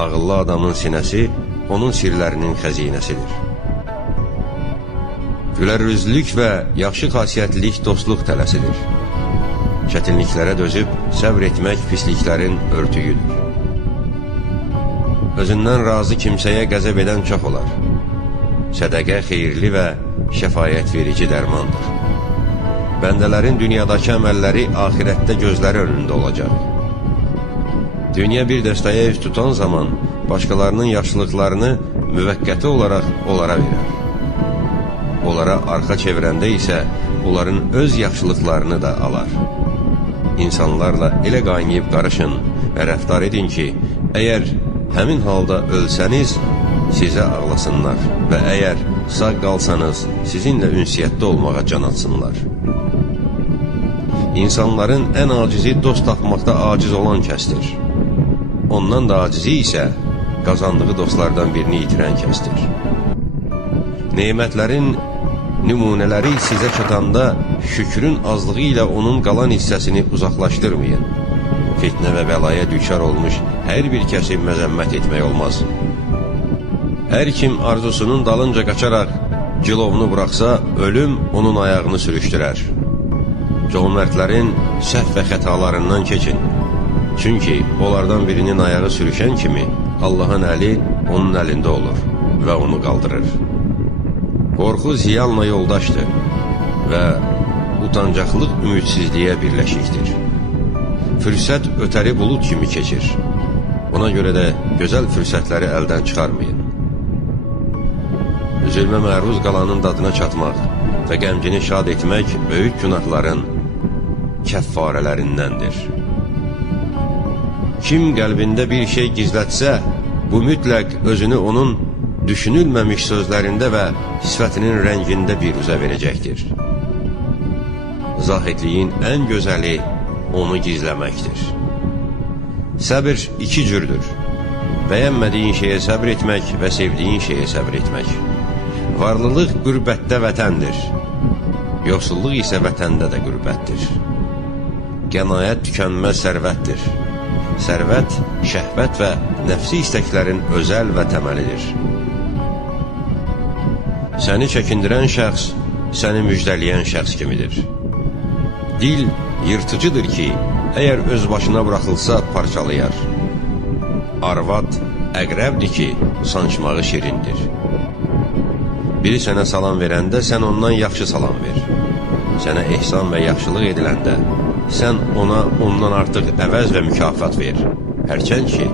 Ağıllı adamın sinəsi onun sirlərinin xəzinəsidir. Gülərüzlülük və yaxşı xasiyyətlilik dostluq tələsidir. Çətinliklərə dözüb səbr etmək pisliklərin örtüyüdür. Özündən razı kimsəyə qəzəb edən çox olar. Sədəqə xeyirli və şəfayət verici dərmandır. Bəndələrin dünyadakı əməlləri axirətdə gözləri önündə olacaq. Dünya bir dəstəyə üz tutan zaman başqalarının yaxşılıqlarını müvəqqəti olaraq onlara verər. Onlara arxa çevirəndə isə onların öz yaxşılıqlarını da alar. İnsanlarla elə qaynayıb qarışın və rəftar edin ki, əgər həmin halda ölsəniz, sizə ağlasınlar və əgər sağ qalsanız, sizinlə ünsiyyətdə olmağa can atsınlar. İnsanların ən acizi dost tapmaqda aciz olan kəsdir. Ondan da acizi isə qazandığı dostlardan birini itirən kəsdir. Nemətlərin nümunələri sizə çatanda şükrün azlığı ilə onun qalan hissəsini uzaqlaşdırmayın. Fitnə və bəlaya düçar olmuş hər bir kəsi məzəmmət etmək olmaz. Hər kim arzusunun dalınca qaçaraq cilovunu buraxsa, ölüm onun ayağını sürüşdürər. Cömertlərin səhv və xətalarından keçin. Çünki onlardan birinin ayağı sürüşən kimi Allahın əli onun əlində olur və onu qaldırır. Qorxu ziyanla yoldaşdır və utancaqlıq ümidsizliyə birləşikdir. Fürsət ötəri bulud kimi keçir. Ona görə də gözəl fürsətləri əldən çıxarmayın. Zülmə məruz qalanın dadına çatmaq və qəmcini şad etmək böyük günahların kəffarələrindəndir. Kim qəlbində bir şey gizlətsə, bu mütləq özünü onun düşünülməmiş sözlərində və sifətinin rəngində bir üzə verəcəkdir. Zahidliyin ən gözəli onu gizləməkdir. Səbir iki cürdür. Bəyənmədiyin şeyə səbr etmək və sevdiyin şeyə səbr etmək. Varlılıq qürbətdə vətəndir. Yoxsulluq isə vətəndə də qürbətdir. Qənaət tükənməz sərvətdir. Sərvət, şəhvət və nəfsi istəklərin özəl və təməlidir. Səni çəkindirən şəxs, səni müjdələyən şəxs kimidir. Dil yırtıcıdır ki, əgər öz başına buraxılsa parçalayar. Arvad əqrəbdir ki, sancmağı şirindir. Biri sənə salam verəndə, sən ondan yaxşı salam ver. Sənə ehsan və yaxşılıq ediləndə, sən ona ondan artıq əvəz və mükafat ver. Hərçənd ki,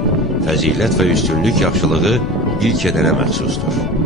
fəzilət və üstünlük yaxşılığı ilk edənə məxsusdur.